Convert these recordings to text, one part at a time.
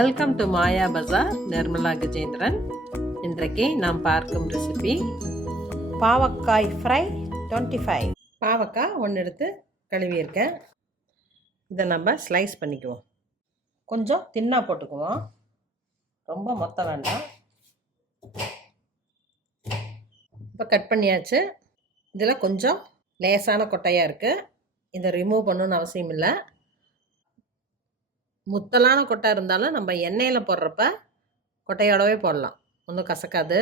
Welcome to மாயா பஜார். நிர்மலா கஜேந்திரன். இன்றைக்கு நாம் பார்க்கும் ரெசிபி பாவக்காய் ஃப்ரை 25. பாவக்காய் ஒன்று எடுத்து கழுவியிருக்கேன். இதை நம்ம ஸ்லைஸ் பண்ணிக்குவோம். கொஞ்சம் தின்னாக போட்டுக்குவோம், ரொம்ப மொத்தம் வேண்டாம். இப்போ கட் பண்ணியாச்சு. இதில் கொஞ்சம் லேசான கொட்டையாக இருக்குது. இதை ரிமூவ் பண்ணணுன்னு அவசியம் இல்லை. முத்தலான கொட்டை இருந்தாலும் நம்ம எண்ணெயில் போடுறப்ப கொட்டையோடவே போடலாம், ஒன்றும் கசக்காது.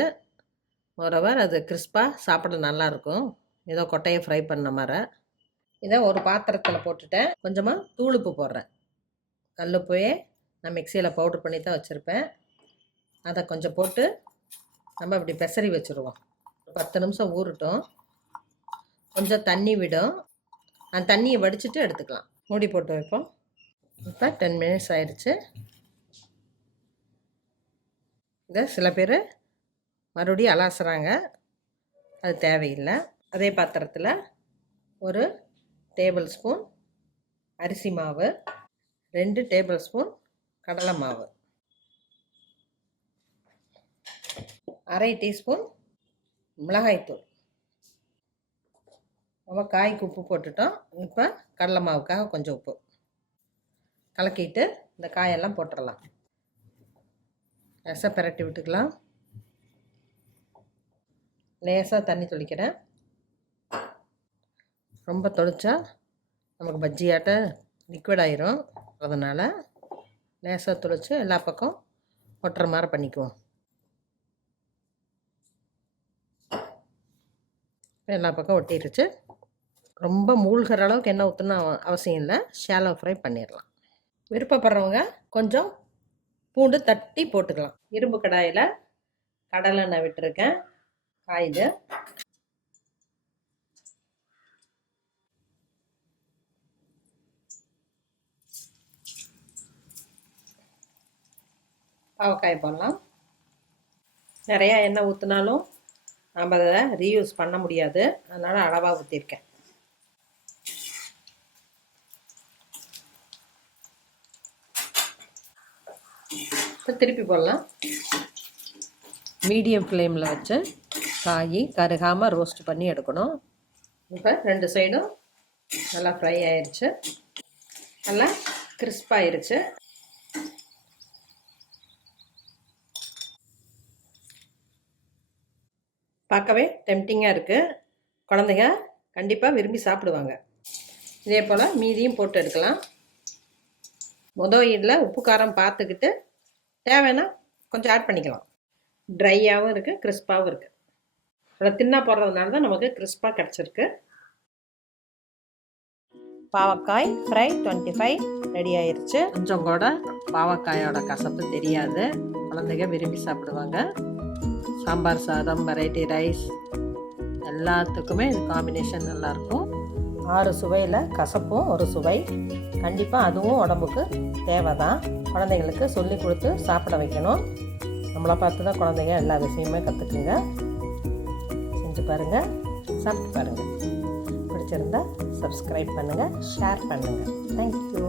ஓரவர் அது கிறிஸ்பாக சாப்பிட நல்லாயிருக்கும், ஏதோ கொட்டையை ஃப்ரை பண்ண மாதிரி. இதை ஒரு பாத்திரத்தில் போட்டுட்டேன். கொஞ்சமாக தூளுப்பு போடுறேன். கல்லுப்பையே நான் மிக்சியில் பவுட்ரு பண்ணி தான் வச்சுருப்பேன். அதை கொஞ்சம் போட்டு நம்ம இப்படி பெசரி வச்சுருவோம். 10 நிமிஷம் ஊறட்டும். கொஞ்சம் தண்ணி விடும், அந்த தண்ணியை வடிச்சிட்டு எடுத்துக்கலாம். மூடி போட்டு வைப்போம். இப்போ 10 மினிட்ஸ் ஆயிடுச்சு. இதை சில பேர் மறுபடியும் அலாசுறாங்க, அது தேவையில்லை. அதே பாத்திரத்தில் ஒரு டேபிள் ஸ்பூன் அரிசி மாவு, 2 டேபிள் ஸ்பூன் கடலை மாவு, 1/2 டீஸ்பூன் மிளகாய்த்தூள். நம்ம காய்க்கு உப்பு போட்டுட்டோம். இப்போ கடலை மாவுக்காக கொஞ்சம் உப்பு கலக்கிட்டு இந்த காயெல்லாம் போட்டுடலாம். லேசாக பிரட்டி விட்டுக்கலாம். லேசாக தண்ணி தொளிக்கிறேன். ரொம்ப தொளிச்சா நமக்கு பஜ்ஜியாட்ட லிக்விட் ஆயிரும். அதனால் லேசாக தொளிச்சு எல்லா பக்கம் ஒட்டுற மாதிரி பண்ணிக்குவோம். எல்லா பக்கம் ஒட்டிடுச்சு. ரொம்ப மூழ்கிற அளவுக்கு எண்ணெய் ஊற்றணும் அவசியம் இல்லை. ஷாலோ ஃப்ரை பண்ணிடலாம். விருப்பப்படுறவங்க கொஞ்சம் பூண்டு தட்டி போட்டுக்கலாம். இரும்பு கடாயில் கடலை எண்ணெய் விட்டுருக்கேன். காயுது. பாவக்காய் போடலாம். நிறையா எண்ணெய் ஊற்றினாலும் நம்ம அதை ரீயூஸ் பண்ண முடியாது, அதனால் அளவாக ஊற்றிருக்கேன். திருப்பி போடலாம். மீடியம் ஃப்ளேமில் வச்சு காய் கருகாமல் ரோஸ்ட் பண்ணி எடுக்கணும். இப்போ 2 சைடும் நல்லா ஃப்ரை ஆயிடுச்சு, நல்லா கிறிஸ்பாயிருச்சு. பார்க்கவே டெம்டிங்காக இருக்குது. குழந்தைங்க கண்டிப்பாக விரும்பி சாப்பிடுவாங்க. இதே போல் மீதியும் போட்டு எடுக்கலாம். இதில் உப்பு காரம் பார்த்துக்கிட்டு தேவைன்னா கொஞ்சம் ஆட் பண்ணிக்கலாம். ட்ரையாகவும் இருக்குது, கிறிஸ்பாகவும் இருக்குது. அதை தின்னா போடுறதுனால தான் நமக்கு கிறிஸ்பாக கிடச்சிருக்கு. பாவக்காய் ஃப்ரை 25 ரெடி ஆயிடுச்சு. கொஞ்சம் கூட பாவக்காயோட கசப்பு தெரியாது, குழந்தைங்க விரும்பி சாப்பிடுவாங்க. சாம்பார் சாதம், வெரைட்டி ரைஸ் எல்லாத்துக்குமே இது காம்பினேஷன் நல்லாயிருக்கும். 6 சுவையில் கசப்பும் ஒரு சுவை. கண்டிப்பாக அதுவும் உடம்புக்கு தேவை தான். குழந்தைங்களுக்கு சொல்லி கொடுத்து சாப்பிட வைக்கணும். நம்மளை பார்த்து தான் குழந்தைங்க எல்லா விஷயமே கற்றுக்குங்க. செஞ்சு பாருங்கள், சாப்பிட்டு பாருங்கள். பிடிச்சிருந்தா சப்ஸ்கிரைப் பண்ணுங்கள், ஷேர் பண்ணுங்கள். தேங்க்யூ.